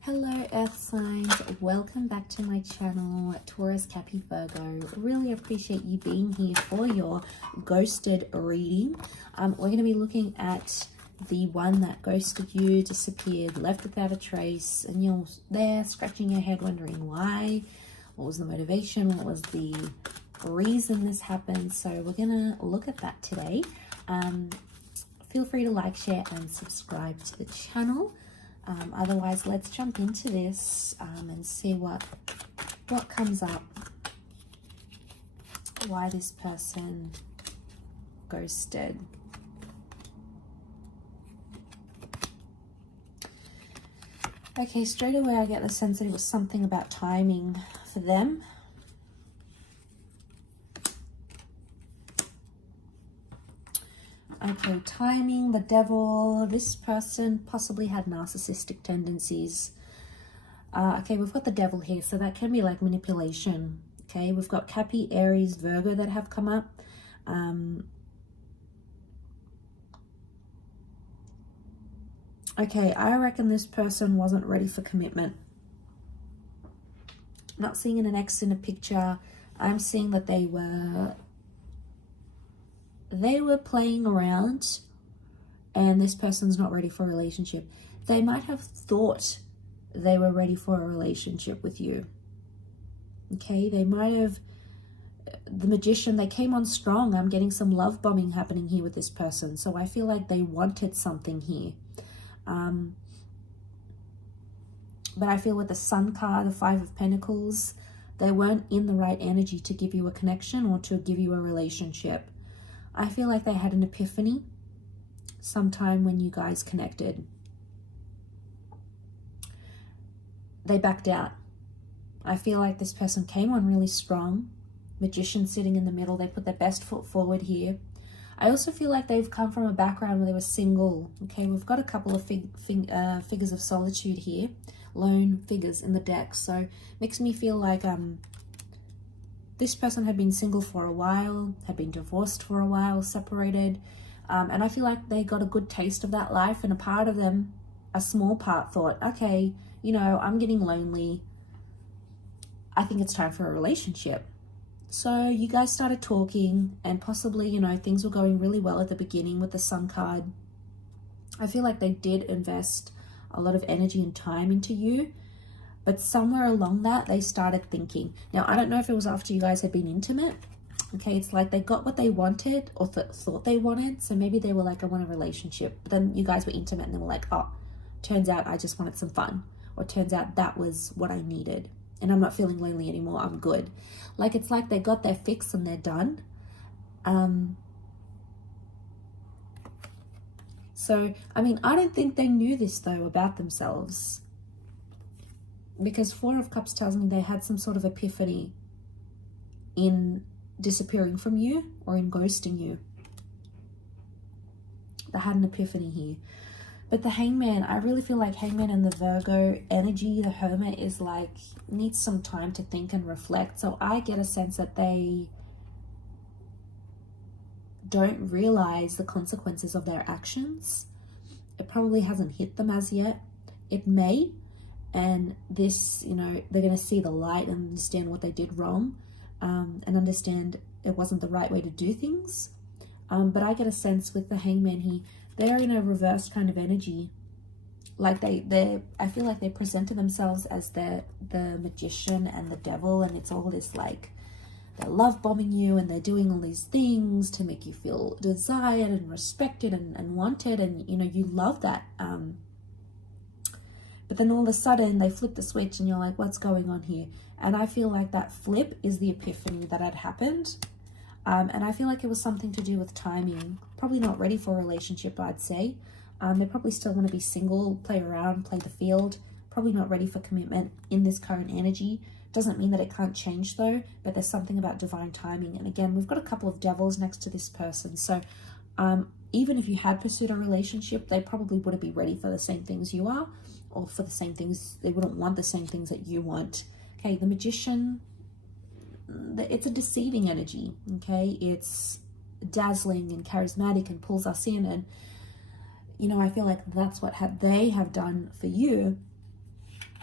Hello Earth signs, welcome back to my channel, Taurus, Cappy, Virgo. Really appreciate you being here for your ghosted reading. We're going to be looking at the one that ghosted you, disappeared, left without a trace, and you're there scratching your head wondering why, what was the motivation, what was the reason this happened. So we're going to look at that today. Feel free to like, share, and subscribe to the channel. Otherwise, let's jump into this and see what comes up, why this person ghosted. Okay, straight away I get the sense that it was something about timing for them. Okay, timing, the devil. This person possibly had narcissistic tendencies. Okay, we've got the devil here, so that can be like manipulation. Okay, we've got Cappy, Aries, Virgo that have come up. Okay, I reckon this person wasn't ready for commitment. I'm not seeing an ex in a picture. I'm seeing that they were playing around and this person's not ready for a relationship. They might have thought they were ready for a relationship with you. Okay, they might have, the Magician, they came on strong. I'm getting some love bombing happening here with this person. So I feel like they wanted something here. But I feel with the Sun card, the Five of Pentacles, they weren't in the right energy to give you a connection or to give you a relationship. I feel like they had an epiphany sometime when you guys connected. They backed out. I feel like this person came on really strong. Magician sitting in the middle. They put their best foot forward here. I also feel like they've come from a background where they were single. Okay, we've got a couple of figures of solitude here. Lone figures in the deck. So makes me feel like this person had been single for a while, had been divorced for a while, separated. And I feel like they got a good taste of that life. And a part of them, a small part, thought, okay, you know, I'm getting lonely. I think it's time for a relationship. So you guys started talking and possibly, you know, things were going really well at the beginning with the Sun card. I feel like they did invest a lot of energy and time into you. But somewhere along that, they started thinking. Now, I don't know if it was after you guys had been intimate. Okay, it's like they got what they wanted or thought they wanted. So maybe they were like, I want a relationship. But then you guys were intimate and they were like, oh, turns out I just wanted some fun. Or turns out that was what I needed. And I'm not feeling lonely anymore. I'm good. Like, it's like they got their fix and they're done. So, I mean, I don't think they knew this, though, about themselves. Because Four of Cups tells me they had some sort of epiphany in disappearing from you or in ghosting you. They had an epiphany here. But the Hangman, I really feel like Hangman and the Virgo energy, the Hermit, is like, needs some time to think and reflect. So I get a sense that they don't realize the consequences of their actions. It probably hasn't hit them as yet. It may. And this, you know, they're going to see the light and understand what they did wrong, and understand it wasn't the right way to do things. But I get a sense with the Hangman, they're in a reversed kind of energy. Like I feel like they presented themselves as the Magician and the Devil, and it's all this like, they're love bombing you and they're doing all these things to make you feel desired and respected and wanted, and you know, you love that. But then all of a sudden they flip the switch and you're like, what's going on here? And I feel like that flip is the epiphany that had happened. And I feel like it was something to do with timing. Probably not ready for a relationship, I'd say. They probably still want to be single, play around, play the field. Probably not ready for commitment in this current energy. Doesn't mean that it can't change though, but there's something about divine timing. And again, we've got a couple of devils next to this person. So even if you had pursued a relationship, they probably wouldn't be ready for the same things you are, or for the same things, they wouldn't want the same things that you want. Okay, the Magician, it's a deceiving energy, okay? It's dazzling and charismatic and pulls us in, and you know, I feel like that's what they have done for you.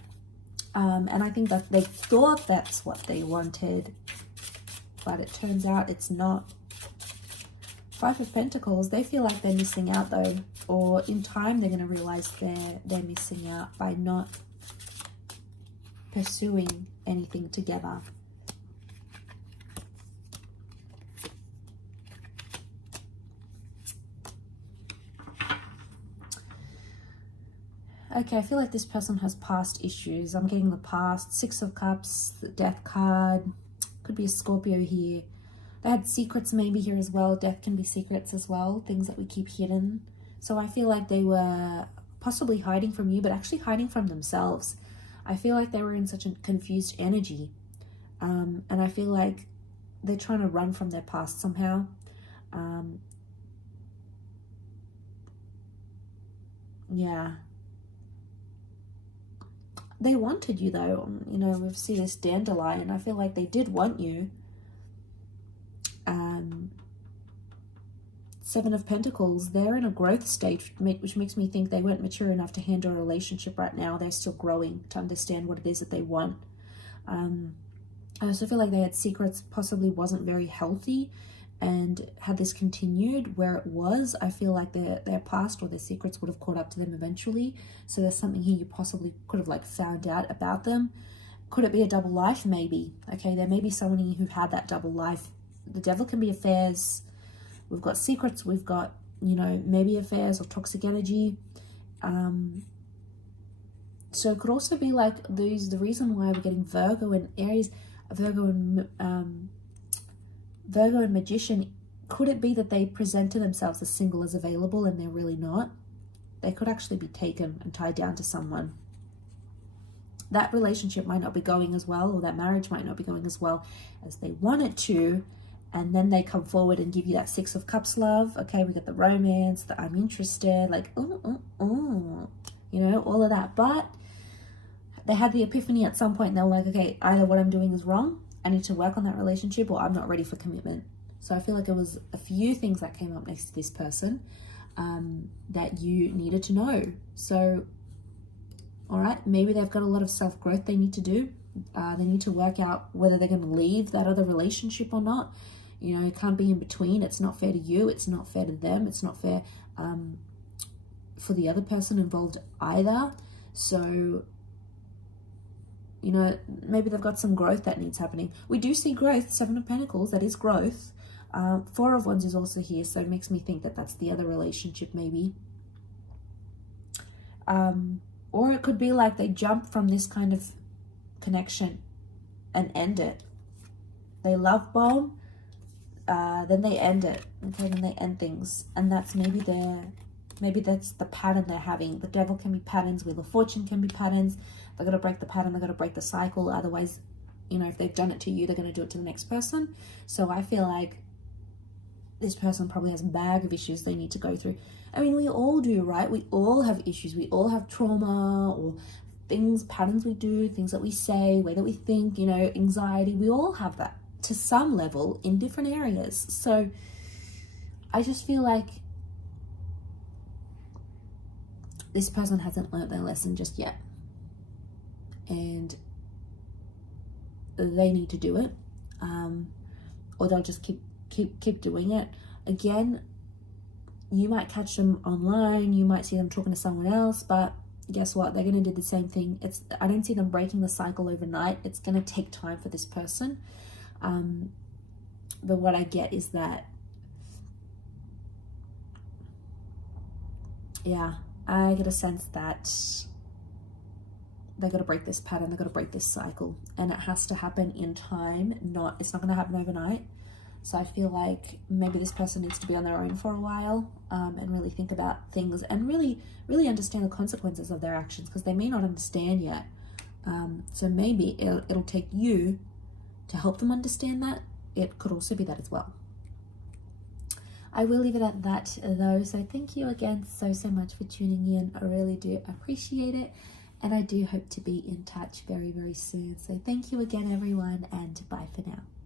And I think that they thought that's what they wanted, but it turns out it's not. Five of Pentacles, they feel like they're missing out though, or in time they're going to realize they're missing out by not pursuing anything together. Okay, I feel like this person has past issues. I'm getting the past. Six of Cups, the Death card. Could be a Scorpio here. They had secrets maybe here as well. Death can be secrets as well. Things that we keep hidden. So I feel like they were possibly hiding from you, but actually hiding from themselves. I feel like they were in such a confused energy. And I feel like they're trying to run from their past somehow. Yeah. They wanted you though. You know, we see this dandelion. I feel like they did want you. Seven of Pentacles, they're in a growth stage, which makes me think they weren't mature enough to handle a relationship right now. They're still growing to understand what it is that they want. I also feel like they had secrets, possibly wasn't very healthy, and had this continued where it was, I feel like their past or their secrets would have caught up to them eventually. So there's something here you possibly could have like found out about them. Could it be a double life? Maybe. Okay, there may be someone here who had that double life. The Devil can be affairs. We've got secrets. We've got, you know, maybe affairs or toxic energy. So it could also be like the reason why we're getting Virgo and Aries, Virgo and Magician. Could it be that they present to themselves as single as available and they're really not? They could actually be taken and tied down to someone. That relationship might not be going as well, or that marriage might not be going as well as they want it to. And then they come forward and give you that Six of Cups love. Okay, we got the romance, the I'm interested, like, you know, all of that. But they had the epiphany at some point and they're like, okay, either what I'm doing is wrong, I need to work on that relationship, or I'm not ready for commitment. So I feel like it was a few things that came up next to this person that you needed to know. So, all right, maybe they've got a lot of self-growth they need to do. They need to work out whether they're going to leave that other relationship or not. You know, it can't be in between. It's not fair to you. It's not fair to them. It's not fair for the other person involved either. So, you know, maybe they've got some growth that needs happening. We do see growth. Seven of Pentacles, that is growth. Four of Wands is also here, so it makes me think that that's the other relationship maybe. Or it could be like they jump from this kind of connection and end it. They love bomb, then they end it. Okay, then they end things, and that's maybe that's the pattern they're having. The Devil can be patterns. Wheel of Fortune can be patterns. They're gonna break the pattern. They're gonna break the cycle. Otherwise, you know, if they've done it to you, they're gonna do it to the next person. So I feel like this person probably has a bag of issues they need to go through. I mean, we all do, right? We all have issues. We all have trauma or things, patterns we do, things that we say, way that we think, you know, anxiety. We all have that to some level in different areas. So I just feel like this person hasn't learned their lesson just yet. And they need to do it. Or they'll just keep doing it. Again, you might catch them online, you might see them talking to someone else, but guess what? They're going to do the same thing. I don't see them breaking the cycle overnight. It's going to take time for this person. But what I get is that, yeah, I get a sense that they're going to break this pattern. They're going to break this cycle, and it has to happen in time. It's not going to happen overnight. So I feel like maybe this person needs to be on their own for a while, and really think about things and really understand the consequences of their actions, because they may not understand yet. So maybe it'll take you to help them understand that. It could also be that as well. I will leave it at that though. So thank you again so much for tuning in. I really do appreciate it. And I do hope to be in touch very, very soon. So thank you again, everyone, and bye for now.